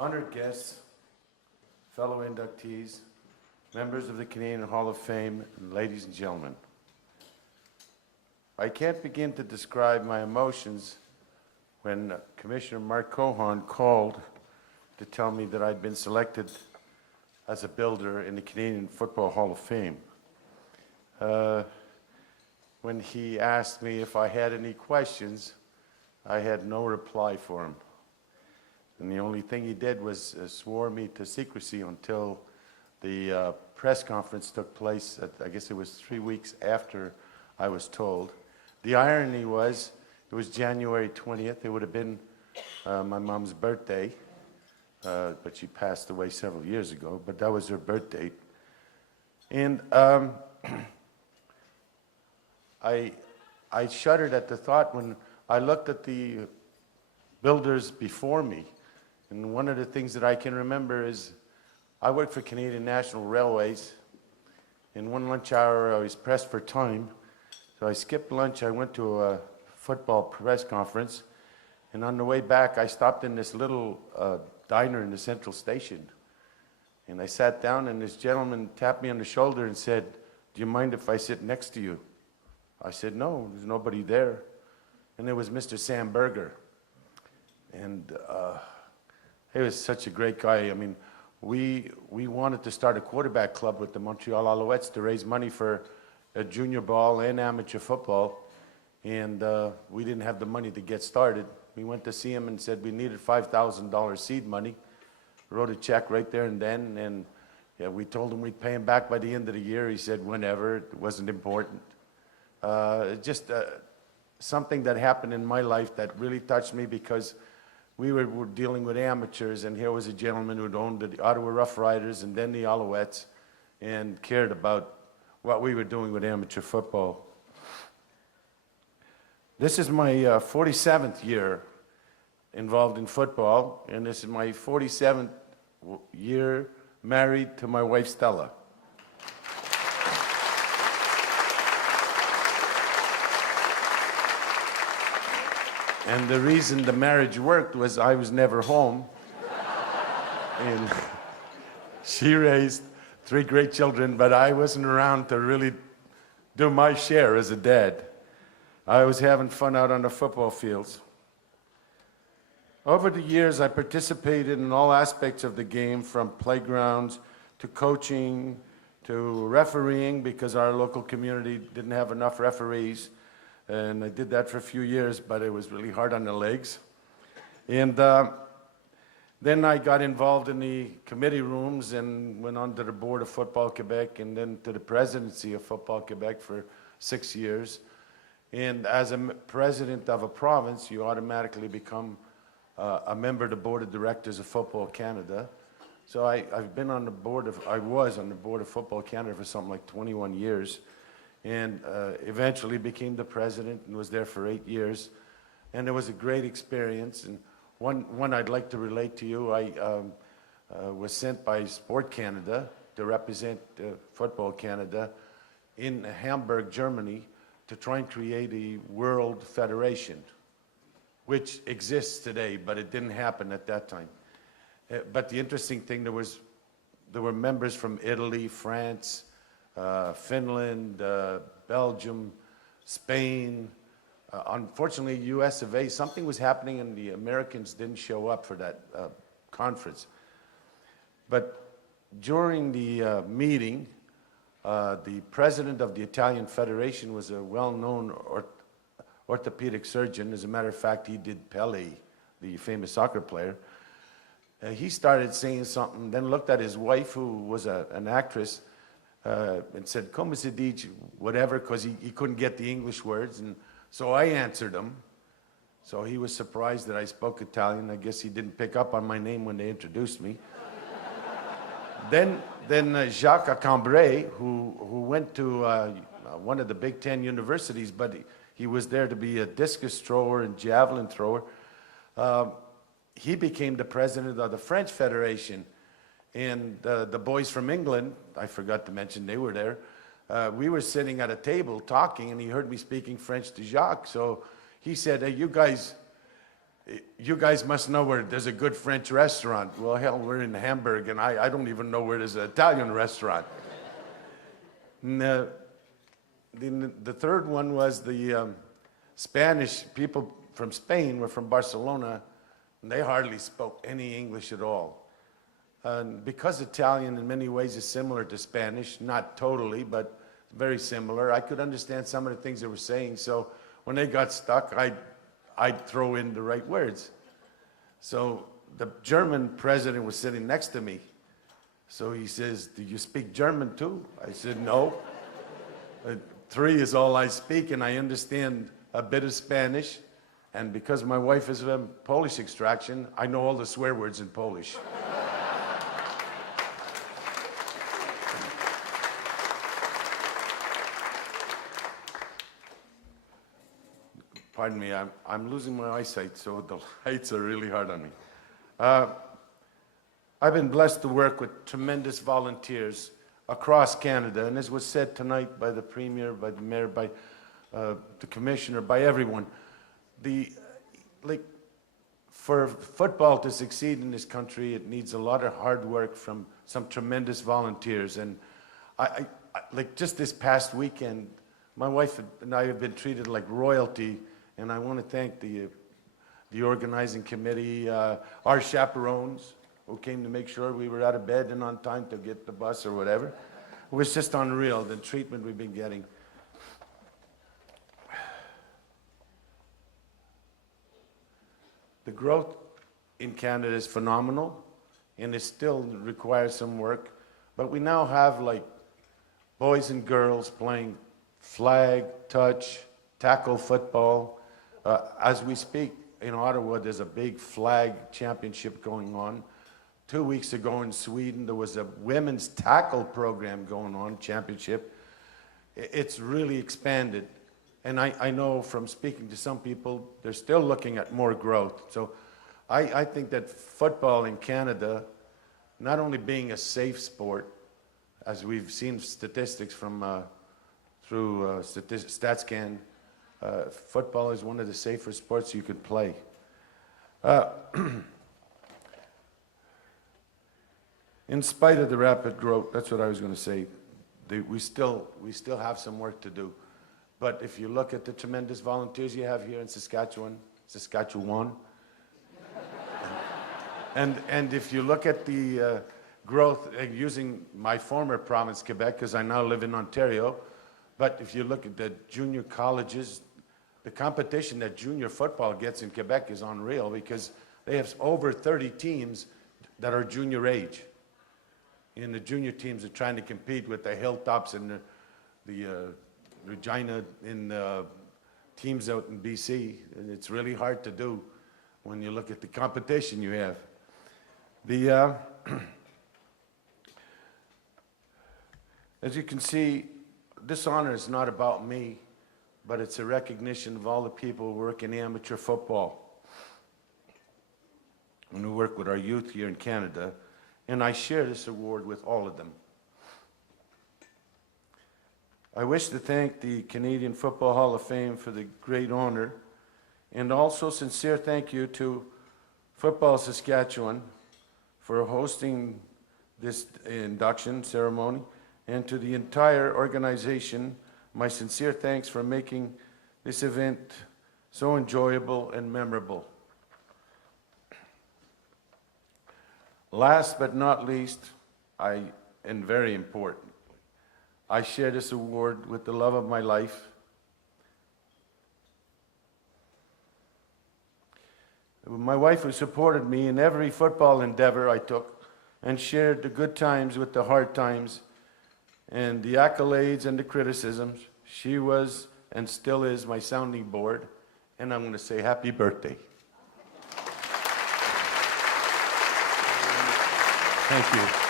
Honored guests, fellow inductees, members of the Canadian Hall of Fame, and ladies and gentlemen. I can't begin to describe my emotions when Commissioner Mark Cohon called to tell me that I'd been selected as a builder in the Canadian Football Hall of Fame. When he asked me if I had any questions, I had no reply for him. And the only thing he did was swore me to secrecy until the press conference took place, I guess it was 3 weeks after I was told. The irony was, it was January 20th. It would have been my mom's birthday, but she passed away several years ago, but that was her birth date. And I shuddered at the thought when I looked at the builders before me. And one of the things that I can remember is I worked for Canadian National Railways. In one lunch hour, I was pressed for time. So I skipped lunch. I went to a football press conference. And on the way back, I stopped in this little diner in the Central Station. And I sat down, and this gentleman tapped me on the shoulder and said, "Do you mind if I sit next to you?" I said, "No, there's nobody there." And it was Mr. Sam Berger. And he was such a great guy. I mean, we wanted to start a quarterback club with the Montreal Alouettes to raise money for junior ball and amateur football. And we didn't have the money to get started. We went to see him and said we needed $5,000 seed money. Wrote a check right there and then. And yeah, we told him we'd pay him back by the end of the year. He said whenever. It wasn't important. Just something that happened in my life that really touched me because we were dealing with amateurs, and here was a gentleman who'd owned the Ottawa Rough Riders and then the Alouettes and cared about what we were doing with amateur football. This is my 47th year involved in football, and this is my 47th year married to my wife Stella. And the reason the marriage worked was I was never home. And she raised 3 great children, but I wasn't around to really do my share as a dad. I was having fun out on the football fields. Over the years, I participated in all aspects of the game, from playgrounds to coaching to refereeing, because our local community didn't have enough referees. And I did that for a few years, but it was really hard on the legs. And then I got involved in the committee rooms and went on to the board of Football Quebec and then to the presidency of Football Quebec for 6 years. And as a president of a province, you automatically become a member of the board of directors of Football Canada. So I was on the board of Football Canada for something like 21 years. And eventually became the president and was there for 8 years. And it was a great experience. And one I'd like to relate to you, I was sent by Sport Canada to represent Football Canada in Hamburg, Germany, to try and create a world federation, which exists today, but it didn't happen at that time. But the interesting thing, there were members from Italy, France, Finland, Belgium, Spain. Unfortunately, US of A, something was happening and the Americans didn't show up for that conference. But during the meeting, the president of the Italian Federation was a well-known orthopedic surgeon. As a matter of fact, he did Pele, the famous soccer player. He started saying something, then looked at his wife, who was an actress, and said, "Come si dice," whatever, because he couldn't get the English words. And so I answered him. So he was surprised that I spoke Italian. I guess he didn't pick up on my name when they introduced me. Then Jacques Cambrai, who went to one of the Big Ten universities, but he was there to be a discus thrower and javelin thrower. He became the president of the French Federation. And the boys from England, I forgot to mention they were there, we were sitting at a table talking, and he heard me speaking French to Jacques. So he said, "Hey, you guys, you guys must know where there's a good French restaurant. Well, hell, we're in Hamburg, and I don't even know where there's an Italian restaurant. And, the third one was the Spanish people from Spain were from Barcelona, and they hardly spoke any English at all. And because Italian in many ways is similar to Spanish, not totally, but very similar, I could understand some of the things they were saying. So when they got stuck, I'd throw in the right words. So the German president was sitting next to me. So he says, "Do you speak German too?" I said, "No. 3 is all I speak, and I understand a bit of Spanish. And because my wife is of Polish extraction, I know all the swear words in Polish." Pardon me, I'm losing my eyesight, so the lights are really hard on me. I've been blessed to work with tremendous volunteers across Canada, and as was said tonight by the Premier, by the Mayor, by the Commissioner, by everyone, for football to succeed in this country, it needs a lot of hard work from some tremendous volunteers. And I like just this past weekend, my wife and I have been treated like royalty, and I want to thank the organizing committee, our chaperones, who came to make sure we were out of bed and on time to get the bus or whatever. It was just unreal, the treatment we've been getting. The growth in Canada is phenomenal, and it still requires some work. But we now have like boys and girls playing flag, touch, tackle football. As we speak, in Ottawa, there's a big flag championship going on. 2 weeks ago in Sweden, there was a women's tackle program going on, championship. It's really expanded. And I know from speaking to some people, they're still looking at more growth. So I think that football in Canada, not only being a safe sport, as we've seen statistics from through StatsCan, football is one of the safer sports you could play. In spite of the rapid growth, that's what I was going to say, we still have some work to do. But if you look at the tremendous volunteers you have here in Saskatchewan, and if you look at the growth, using my former province, Quebec, because I now live in Ontario, but if you look at the junior colleges, the competition that junior football gets in Quebec is unreal, because they have over 30 teams that are junior age. And the junior teams are trying to compete with the Hilltops and the Regina in teams out in BC. And it's really hard to do when you look at the competition you have. As you can see, this honor is not about me, but it's a recognition of all the people who work in amateur football and who work with our youth here in Canada. And I share this award with all of them. I wish to thank the Canadian Football Hall of Fame for the great honor, and also sincere thank you to Football Saskatchewan for hosting this induction ceremony, and to the entire organization, my sincere thanks for making this event so enjoyable and memorable. Last but not least, and very important, I share this award with the love of my life. My wife, who supported me in every football endeavor I took, and shared the good times with the hard times, and the accolades and the criticisms. She was and still is my sounding board, and I'm going to say happy birthday. Thank you.